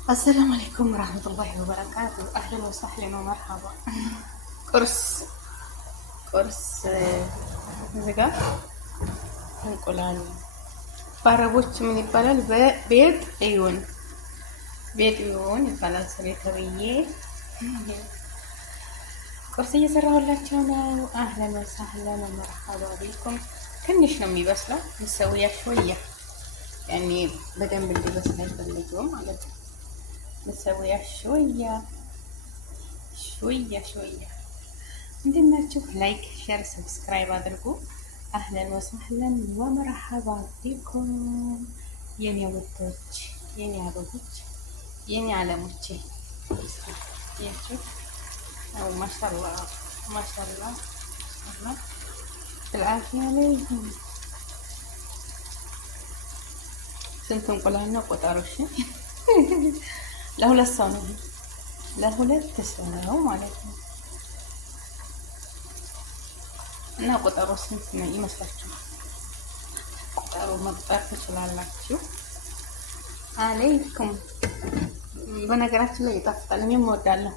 السلام عليكم ورحمة الله وبركاته. أهلا وسهلا ومرحبا. قرص قرص زጋ እንቁላል በአረቦች ምን ይባላል? ቤጥ እዩን ቤጥ እዩን ይባላል። ስሬ ተብዬ ቁርስ እየሰራሁላቸው ነው። አህለን ወሰህለን ወመርሐባ ቢኩም። ትንሽ ነው የሚበስለው ምሰውያ ሾያ ያኔ በደንብ እንዲበስል አይፈልግም ማለት ነው። ምሰውያ ሾያ ሾያ ሾያ። እንዴት ናችሁ? ላይክ ሼር ሰብስክራይብ አድርጉ። አህለን ወሰህለን ወመርሐባ ቢኩም የኔ ውዶች፣ የኔ አበቦች፣ የኔ አለሞቼ ያችሁ أو ما شاء الله ما شاء الله بالعافية عليهم. ስንት እንቁላል ነው ቁጠሩ? እሺ ለሁለት ሰው ነው፣ ለሁለት ሰው ነው ማለት ነው። እና ቁጠሩ ስንት ነው ይመስላችኋል? ቁጠሩ መቁጠር ትችላላችሁ። አለይኩም። በነገራችን ላይ ይጣፍጣል። እኔም እወዳለሁ።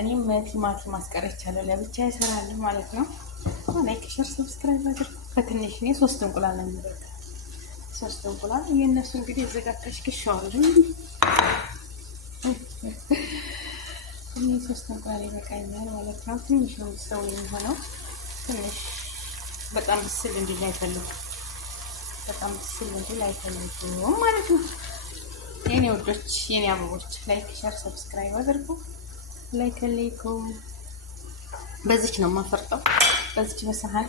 እኔም ቲማቲም ማስቀረቻለሁ ለብቻ ይሰራል ማለት ነው። ላይክ ሼር ሰብስክራይብ አድርጉ። በትንሽ እኔ 3 እንቁላል ነው የሚበቃው። 3 እንቁላል የነሱ እንግዲህ ዘጋከሽ ከሻውል እኔ 3 እንቁላል ይበቃኛል ማለት ነው። ትንሽ ነው ሰው የሚሆነው። ትንሽ በጣም ብስል እንዲል አይፈልጉ፣ በጣም ብስል እንዲል አይፈልጉ ማለት ነው። የኔ ወዶች፣ የኔ አበቦች ላይክ ሼር ሰብስክራይብ አድርጉ። ላይክ አለይኩም። በዚች ነው የማፈርጠው። በዚች በሰሃን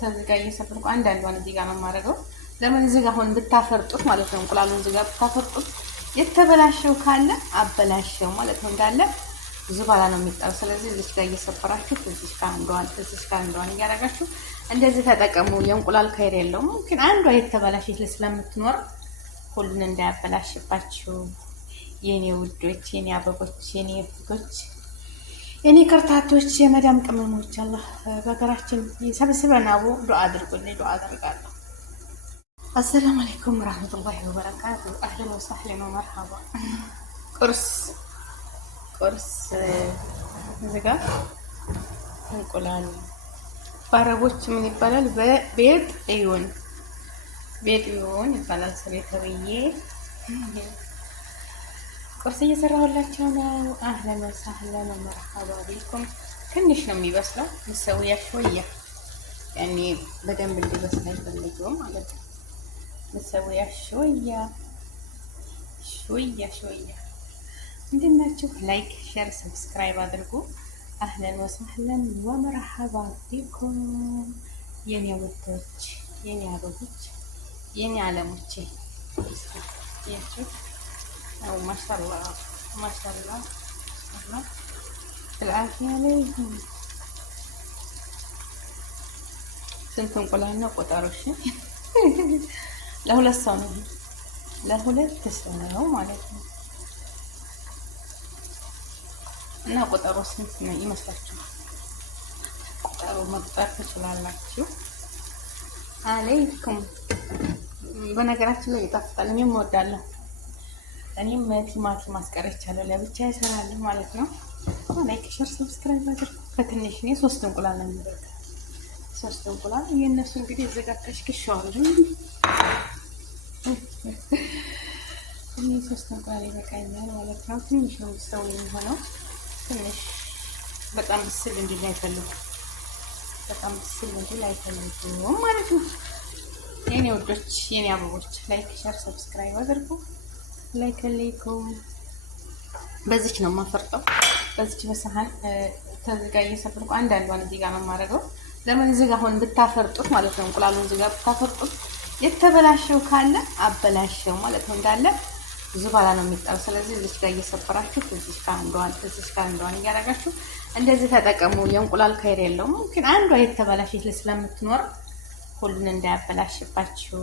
ተዝጋ እየሰፈርኩ አንዳንዷን እዚህ ጋር ነው የማደርገው። ለምን እዚህ ጋር አሁን ብታፈርጡት ማለት ነው፣ እንቁላሉን እዚህ ጋር ብታፈርጡት የተበላሸው ካለ አበላሸው ማለት ነው። እንዳለ ብዙ ባላ ነው የሚጣው። ስለዚህ እዚች ጋር እየሰፈራችሁ እዚች ጋር አንዷን እያደረጋችሁ እንደዚህ ተጠቀሙ። የእንቁላል ከይር የለውም። ግን አንዷ የተበላሸች ስለምትኖር ሁሉን እንዳያበላሽባችሁ የኔ ውዶች፣ የኔ አበቦች፣ የኔ ፍቶች፣ የኔ ከርታቶች፣ የመዳም ቅመሞች አላህ በሀገራችን ሰብስበን አቡ ዱዓ አድርጉልኝ። ዱዓ አደርጋለሁ። አሰላሙ አለይኩም ወራህመቱላሂ ወበረካቱ። አህለን ወሰህለን ወመርሐባ። ቁርስ ዝጋ እንቁላል በአረቦች ምን ይባላል? ቤጥ እዩን ይባላል። ስሬ ተብዬ ቁርስ እየሰራሁላቸው ነው። አህለን ወሰህለን ወመርሐባ ቢኩም። ትንሽ ነው የሚበስለው ምሰውያ ሾያ ያኔ በደንብ እንዲበስል አይፈልግም ማለት ነው። ምሰውያ ሾያ ሾያ። እንዴት ናችሁ? ላይክ ሼር ሰብስክራይብ አድርጉ። አህለን ወሰህለን ወመርሐባ ቢኩም የኔ ውዶች፣ የኔ አበቦች፣ የኔ አለሞቼ ያችሁ أو ما شاء الله بالعافية عليهم. ስንት እንቁላል ነው ቁጠሩ? እሺ ለሁለት ሰው ነው፣ ለሁለት ሰው ነው ማለት ነው። እና ቁጠሩ ስንት ነው ይመስላችኋል? ቁጠሩ መቁጠር ትችላላችሁ። አለይኩም። በነገራችን ላይ ይጣፍጣል። እኔም እወዳለሁ። እኔም ቲማቲም ማስቀረቻለሁ ለብቻ ይሰራል ማለት ነው። ላይክ ሼር ሰብስክራይብ አድርጉ። በትንሽ እኔ 3 እንቁላል ነው የሚበቃው። 3 እንቁላል የነሱ እንግዲህ ዘጋከሽ ከሻውል እኔ 3 እንቁላል ይበቃኛል ማለት ነው። ትንሽ ነው ሰው የሚሆነው። ትንሽ በጣም ብስል እንዲል አይፈልጉ፣ በጣም ብስል እንዲል አይፈልጉ ማለት ነው። የኔ ወዶች፣ የኔ አበቦች ላይክ ሼር ሰብስክራይብ አድርጉ። ላይክ አለይኩም። በዚች ነው የማፈርጠው። በዚች በሰሃን ተዝጋ እየሰፈርኩ አንዳንዷን እዚህ ጋር ነው የማደርገው። ለምን እዚህ ጋር አሁን ብታፈርጡት ማለት ነው፣ እንቁላሉን እዚህ ጋር ብታፈርጡት የተበላሸው ካለ አበላሸው ማለት ነው። እንዳለ ብዙ ባላ ነው የሚጣው። ስለዚህ እዚች ጋር እየሰፈራችሁ እዚች ጋር አንዷን እያደረጋችሁ እንደዚህ ተጠቀሙ። የእንቁላል ከይር የለውም። ግን አንዷ የተበላሸች ስለምትኖር ሁሉን እንዳያበላሽባችሁ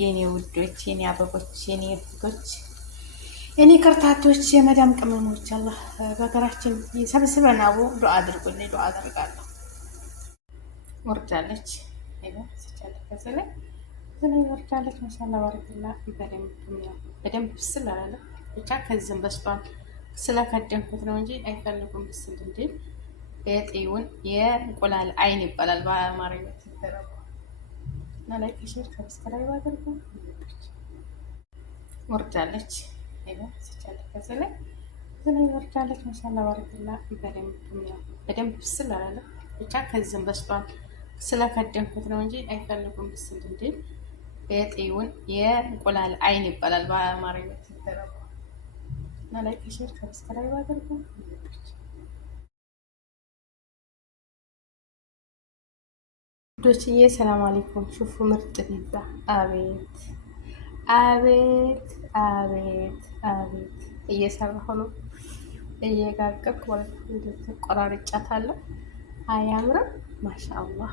የኔ ውዶች፣ የኔ አበቦች፣ የኔ ፍቶች፣ የኔ ከርታቶች፣ የመዳም ቅመሞች አላህ በሀገራችን ሰብስበን አቡ ዱዓ አድርጉልኝ። ዱዓ አደርጋለሁ። ወርዳለች ከዚህ ላይ ወርዳለች። ማሻአላ ባረከላ። በደንብ ብስል አላለም። ብቻ ከዚህም በስቷል። ስለከደንኩት ነው እንጂ አይፈልጉም ብስል እንዲል። የጤውን የእንቁላል አይን ይባላል በአማርኛ ሲተረጎም እና ላይክ ሼር ሰብስክራይብ አድርጉ። ወርዳለች ስቻለች ከዚህ ላይ ወርዳለች። ማሻላ ባረክላ በደንብ ብስል አላለ። ብቻ ከዚህም በስቷል። ስለከደንኩት ነው እንጂ አይፈልጉም ብስል እንዲል። የጤውን የእንቁላል አይን ይባላል በአማርኛ ሲተረጎም እና ላይክ ሼር ሰብስክራይብ አድርጉ። ዶችዬ ሰላም አለይኩም። ሹፉ ምርጥ ፒዛ! አቤት አቤት አቤት አቤት! እየሰራሁ ነው፣ እየጋገርኩ ማለት ነው። እንደዚህ ቆራርጫታለሁ። አያምርም? ማሻአላህ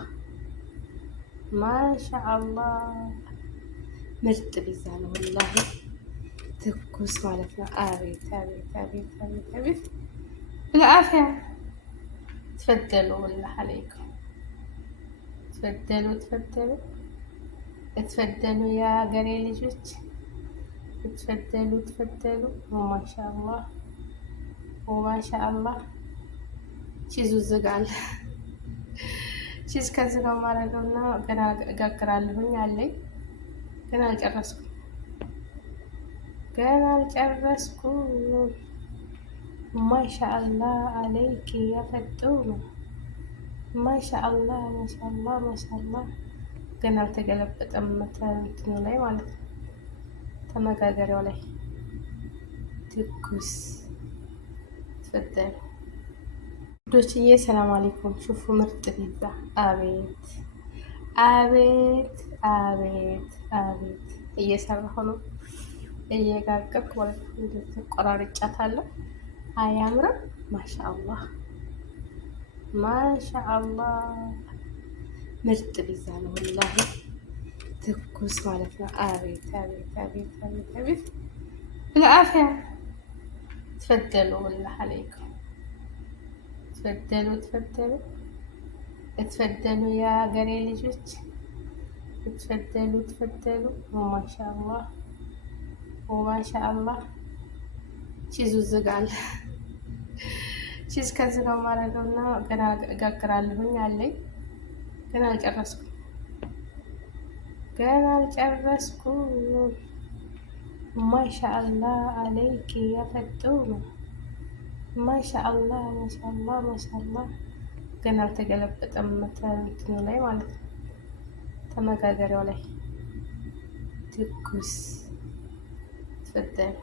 ማሻአላህ! ምርጥ ፒዛ ነው ወላሂ፣ ትኩስ ማለት ነው። አቤት አቤት አቤት አቤት አቤት! بالعافية تفضلوا والله عليكم، تفضلوا تفضلوا تفضلوا يا قري ልጆች تفضلوا تفضلوا وما شاء الله وما شاء الله። ቺዙ ዝጋል ቺዝ ከዚህ ነው ማረገውና ገና እጋግራለሁኝ አለኝ። ገና አልጨረስኩም። ማሻአላህ አለይኪ ያፈጡኑ ማሻአላህ ማሻአላህ ማሻአላህ። ገና አልተገለበጠም እንትኑ ላይ ማለት ነው፣ ተመጋገሪያው ላይ ትኩስ ተፈጠረ። ዶችዬ ሰላም አለይኩም። ሹፉ ምርጥ ፒዛ! አቤት አቤት አቤት አቤት! እየሰራሁ ነው፣ እየጋገርኩ ማለት ነው። እንደዚህ ቆራርጫታለሁ። አያምርም? ማሻአላህ ማሻአላህ! ምርጥ ፒዛ ነው ወላሂ፣ ትኩስ ማለት ነው። አቤት አቤት አቤት አቤት አቤት! بالعافية تفضلوا والله عليكم، تفضلوا تفضلوا تفضلوا يا قري ልጆች تفضلوا تفضلوا وما شاء الله وما شاء الله። ቺዙ ዝጋል ቺዝ ከዚህ ነው ማረገውና ገና እጋግራለሁኝ አለኝ። ገና አልጨረስኩም። ማሻአላህ አለይኪ ያፈጡኑ ማሻአላህ ማሻአላህ ማሻአላህ። ገና አልተገለበጠም እንትኑ ላይ ማለት ነው፣ ተመጋገሪያው ላይ ትኩስ ተፈጠረ።